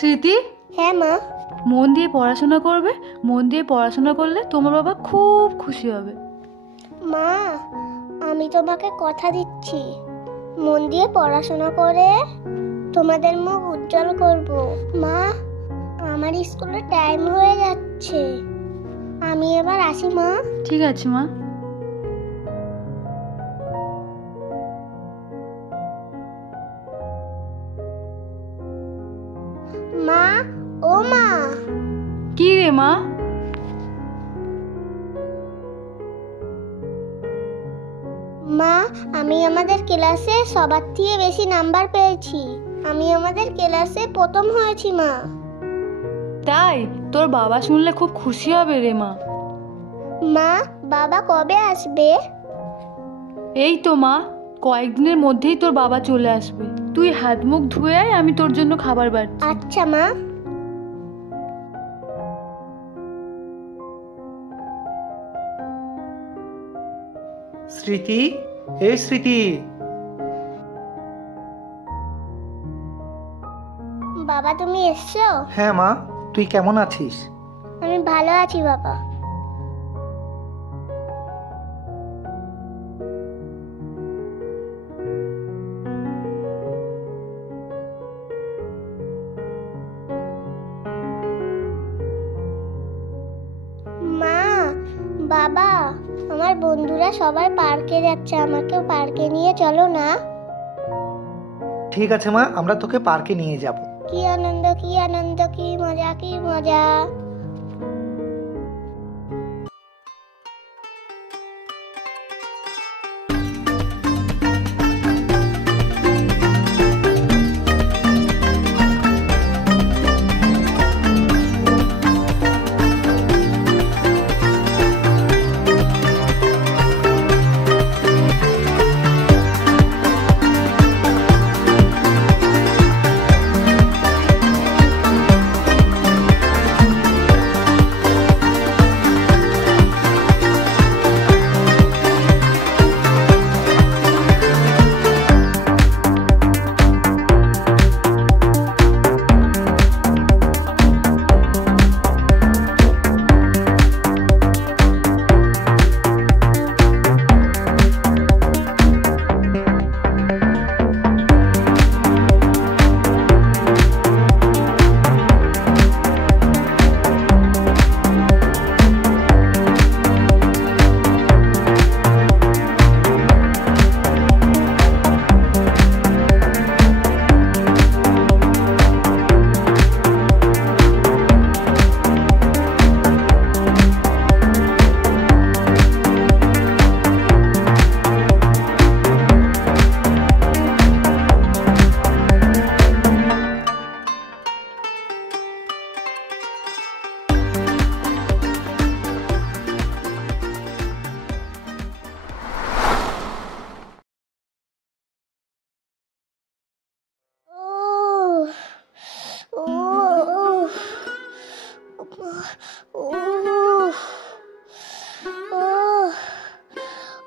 স্মৃতি। হ্যাঁ মা। মন দিয়ে পড়াশোনা করবে, মন দিয়ে পড়াশোনা করলে তোমার বাবা খুব খুশি হবে। মা, আমি তোমাকে কথা দিচ্ছি, মন দিয়ে পড়াশোনা করে তোমাদের মুখ উজ্জ্বল করব। মা, আমার স্কুলের টাইম হয়ে যাচ্ছে, আমি এবার আসি মা। ঠিক আছে মা। মা, ও মা। কি রে মা? মা, আমি আমাদের ক্লাসে সবার থেকে বেশি নাম্বার পেয়েছি, আমি আমাদের ক্লাসে প্রথম হয়েছি মা। তাই? তোর বাবা শুনলে খুব খুশি হবে রে মা। মা, বাবা কবে আসবে? এই তো মা, কয়েকদিনের মধ্যেই তোর বাবা চলে আসবে। তুই হাত মুখ ধুয়ে আয়, আমি তোর জন্য খাবার বাড়ছি। আচ্ছা মা। স্মৃতি, এই স্মৃতি। বাবা তুমি এসছো? হ্যাঁ মা, তুই কেমন আছিস? আমি ভালো আছি বাবা। মা, বাবা, আমার বন্ধুরা সবাই পার্কে যাচ্ছে, আমাকেও পার্কে নিয়ে চলো না। ঠিক আছে মা, আমরা তোকে পার্কে নিয়ে যাব। কি আনন্দ, কি আনন্দ, কি মজা, কি মজা।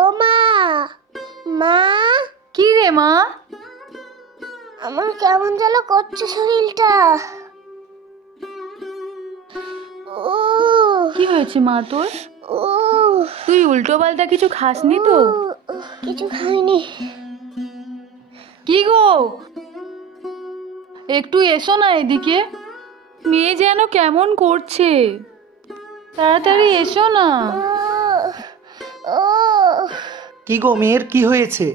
ও মা, মা। কি রে মা? আমার কেমন যেন করছে শরীরটা। কি হয়েছে মা তোর? ও, তুই উল্টো পাল্টা কিছু খাসনি তো? কিছু খাইনি। কি গো, একটু এসো না এদিকে। মেয়ে যেন কেমন করছে, তাড়াতাড়ি এসো না। ও, কি গো, মেয়ের কি হয়েছে?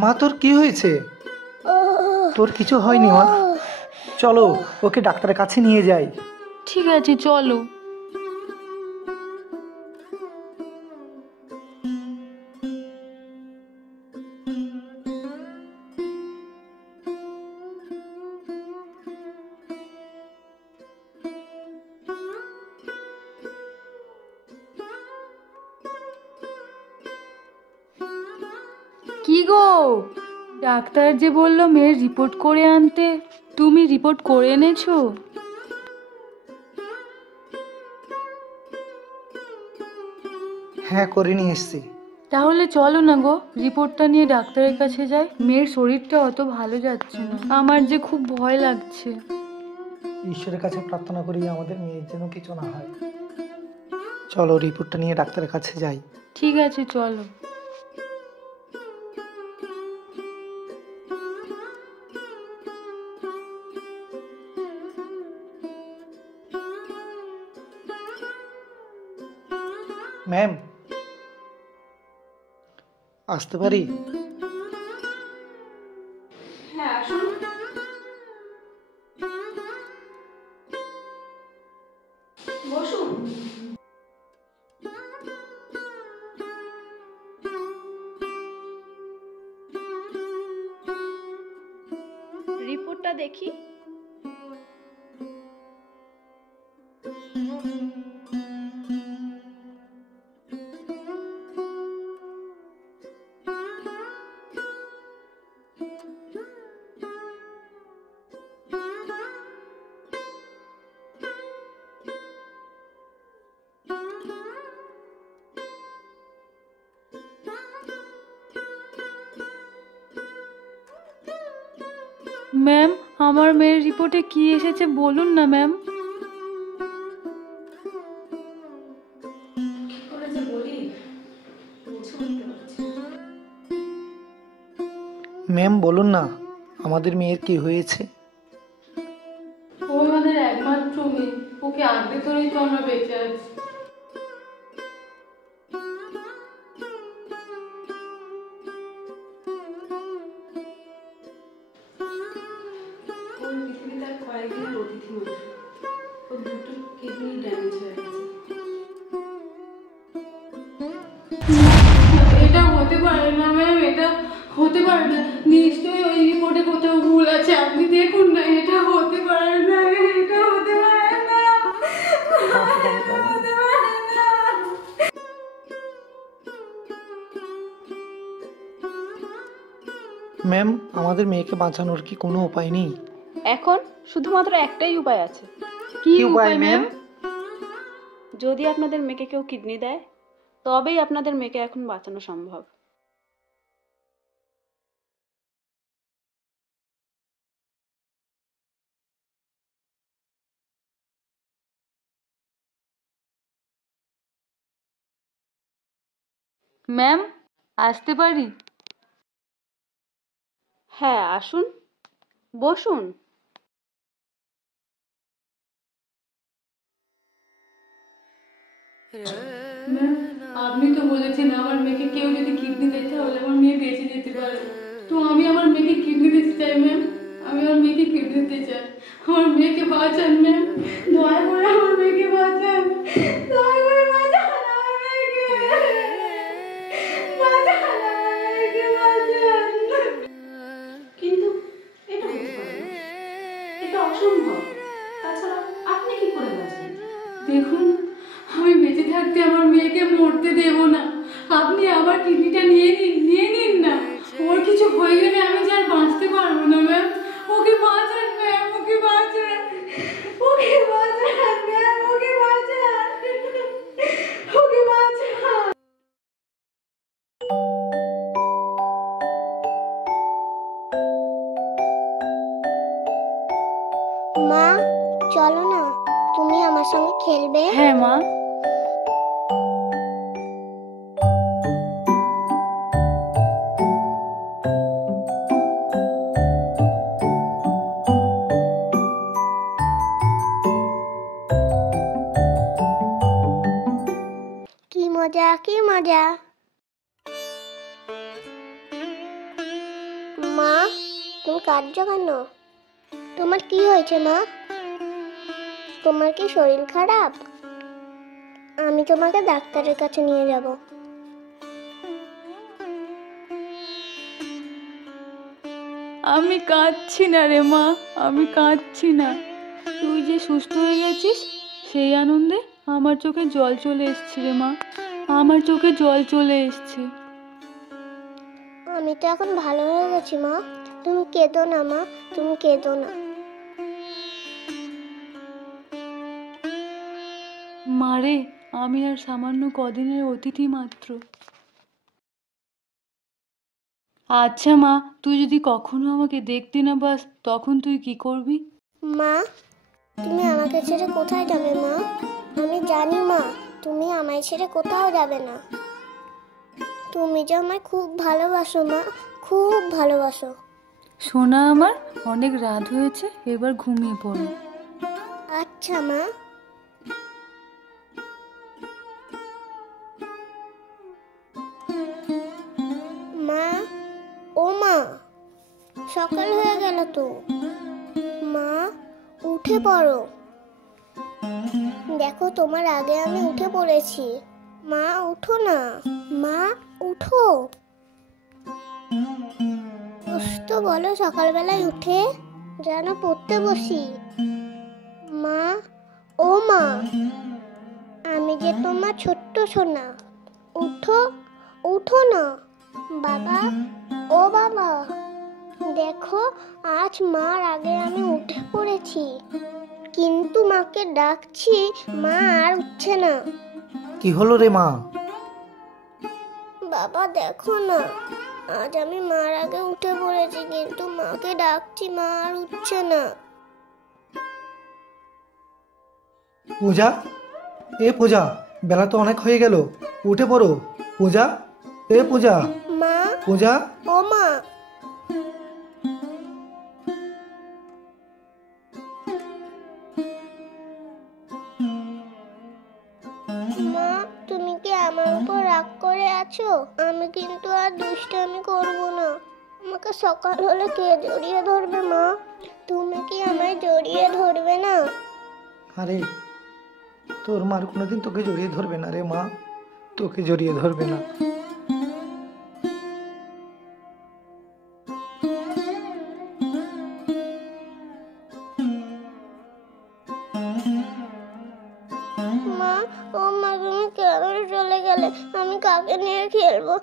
মা, তোর কি হয়েছে? তোর কিছু হয়নি মা, চলো ওকে ডাক্তারের কাছে নিয়ে যাই। ঠিক আছে চলো। কি গো, ডাক্তার যে বললো মেয়ের রিপোর্ট করে আনতে, তুমি রিপোর্ট করে এনেছো? হ্যাঁ, করে নিয়ে এসছি। তাহলে চলো না গো, রিপোর্টটা নিয়ে ডাক্তারের কাছে যাই। মেয়ের শরীরটা অত ভালো যাচ্ছে না, আমার যে খুব ভয় লাগছে। ঈশ্বরের কাছে প্রার্থনা করি আমাদের মেয়ের যেন কিছু না হয়। চলো রিপোর্টটা নিয়ে ডাক্তারের কাছে যাই। ঠিক আছে চলো। ম্যাম, আসতে পারি? হ্যাঁ আসুন। বসুন। রিপোর্টটা দেখি। ম্যাম, আমার মেয়ের রিপোর্টে কি এসেছে বলুন না ম্যাম। ম্যাম বলুন না, আমাদের মেয়ের কি হয়েছে? ও আমাদের একমাত্র মেয়ে, ওকে আনতে করেই তো আমরা বেঁচে আছি। ওর পৃথিবীতে আর কয়েকদিনের অতিথি মাত্র। ওর দুটো কিডনি ড্যামেজ হয়ে গেছে। এটা হতে পারে না ম্যাম, এটা হতে পারে না। নিশ্চয়ই ওই রিপোর্টে কোথাও ভুল আছে, আপনি দেখুন না। এটা হতে পারে না, এটা হতে পারে না, এটা হতে পারে না। ম্যাম, আমাদের মেয়েকে বাঁচানোর কি কোনো উপায় নেই? এখন শুধুমাত্র একটাই উপায় আছে। কি কি উপায় ম্যাম? যদি আপনাদের মেয়েকে কেউ কিডনি দেয়, তবেই আপনাদের মেয়েকে এখন বাঁচানো সম্ভব। ম্যাম, আসতে পারি? হ্যাঁ আসুন, বসুন। ম্যাম, আপনি তো বলেছেন আমার মেয়েকে কেউ যদি কিডনি দেয় তাহলে আমার মেয়ে বেঁচে যেতে পারে। তো আমি আমার মেয়েকে কিডনি দিতে চাই ম্যাম। আমি আমার মেয়েকে কিডনি দিতে চাই। আমার মেয়েকে বাঁচান ম্যাম, দয়া করে আমার মেয়েকে বাঁচান, দয়া করে বাঁচান আমার মেয়েকে, বাঁচান আমার মেয়েকে, বাঁচান। কিন্তু এটা হতে পারে না, এটা অসম্ভব। তাছাড়া আপনি কি করে বাঁচবেন? দেখুন, আমি বেঁচে থাকতে আমার মেয়েকে মরতে দেব না। আপনি আবার কিডনিটা নিয়ে নিন না। ওর কিছু হয়ে গেলে আমি যে আর বাঁচতে পারবো না ম্যাম। ওকে বাঁচান ম্যাম, ওকে বাঁচান, ওকে বাঁচান ম্যাম, ওকে বাঁচান, ওকে বাঁচান। মা, চলো না, তুমি আমার সঙ্গে খেলবে? হ্যাঁ মা। কি মজা, কি মজা। মা, তুমি কাঁদছো কেন? তোমার কি হয়েছে মা? তোমার কি শরীর খারাপ? আমি তোমাকে ডাক্তারের কাছে নিয়ে যাব। আমি কাঁদছি না রে মা, আমি কাঁদছি না। তুই যে সুস্থ হয়ে গেছিস সেই আনন্দে আমার চোখে জল চলে এসছে রে মা, আমার চোখে জল চলে এসছে। আমি তো এখন ভালো হয়ে গেছি মা, তুমি কেঁদো না মা, তুমি কেঁদো না। মারে, আমি আর সামান্য কদিনের অতিথি মাত্র। আচ্ছা মা, তুই যদি কখনো আমাকে দেখতে না পাস তখন তুই কি করবি? মা, তুমি আমাকে ছেড়ে কোথায় যাবে মা? আমি জানি মা, তুমি আমায় ছেড়ে কোথাও যাবে না। তুমি যে আমায় খুব ভালোবাসো মা, খুব ভালোবাসো। সোনা আমার, অনেক রাত হয়েছে, এবার ঘুমিয়ে পড়ো। আচ্ছা মা। মা, ও মা, সকাল হয়ে গেল তো। মা, উঠে পড়ো। দেখো তোমার আগে আমি উঠে পড়েছি। মা, উঠো না। মা, উঠো। তো বলো সকালবেলায় উঠে যেন পড়তে বসি। মা, ও মা, আমি যে তোমার ছোট্ট সোনা, উঠো, উঠো না। বাবা, ও বাবা, দেখো আজ মার আগে আমি উঠে পড়েছি, কিন্তু মাকে ডাকছি, মা আর উঠছে না। কি হলো রে মা? বাবা দেখো না, আজ আমি মার আগে উঠে পড়েছি, কিন্তু মাকে ডাকছি, মা আর উঠছে না। পূজা, এ পূজা, বেলা তো অনেক হয়ে গেল, উঠে পড়ো। পূজা, এ পূজা, মা, পূজা। ও মা। মা, তুমি কি আমার উপর রাগ করে আছো? আমি কিন্তু আর দুষ্টামি করব না। আমাকে সকাল হলে কে জড়িয়ে ধরবে মা? তুমি কি আমায় জড়িয়ে ধরবে না? আরে, তোর মার কোনোদিন তোকে জড়িয়ে ধরবে না রে মা, তোকে জড়িয়ে ধরবে না। মা, ও মা, তুমি কেন চলে গেলে? আমি কাকে নিয়ে খেলবো?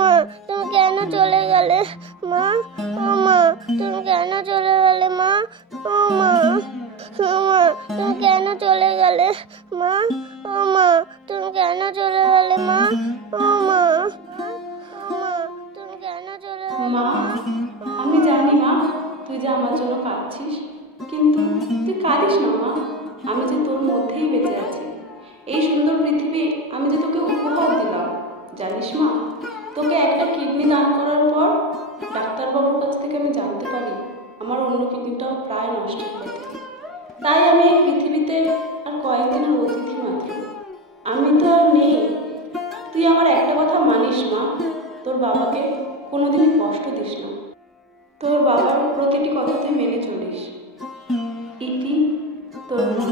মা, তুমি কেন চলে গেলে? মা, ও মা, তুমি কেন চলে গেলে? মা, ও মা, মা, তুমি কেন চলে গেলে? মা, ও মা, তুমি কেন চলে গেলে? মা, ও মা, ও মা, তুমি কেন চলে গেলে? মা, আমি জানি মা তুই যে আমার জন্য কাঁদছিস, কিন্তু তুই কাঁদিস না মা। আমি যে তোর মধ্যেই বেঁচে আছি। এই সুন্দর পৃথিবী আমি যে তোকে উপহার দিলাম, জানিস মা, তোকে একটা কিডনি দান করার পর ডাক্তারবাবুর কাছ থেকে আমি জানতে পারি আমার অন্য কিডনিটাও প্রায় নষ্ট হয়ে থাকে। তাই আমি এই পৃথিবীতে আর কয়েকদিনের অতিথি মাত্র। আমি তো আর নেই। তুই আমার একটা কথা মানিস মা, তোর বাবাকে কোনোদিনই কষ্ট দিস না। তোর বাবার প্রতিটি কথা তুই মেনে চলিস। ইতি, তোর মা।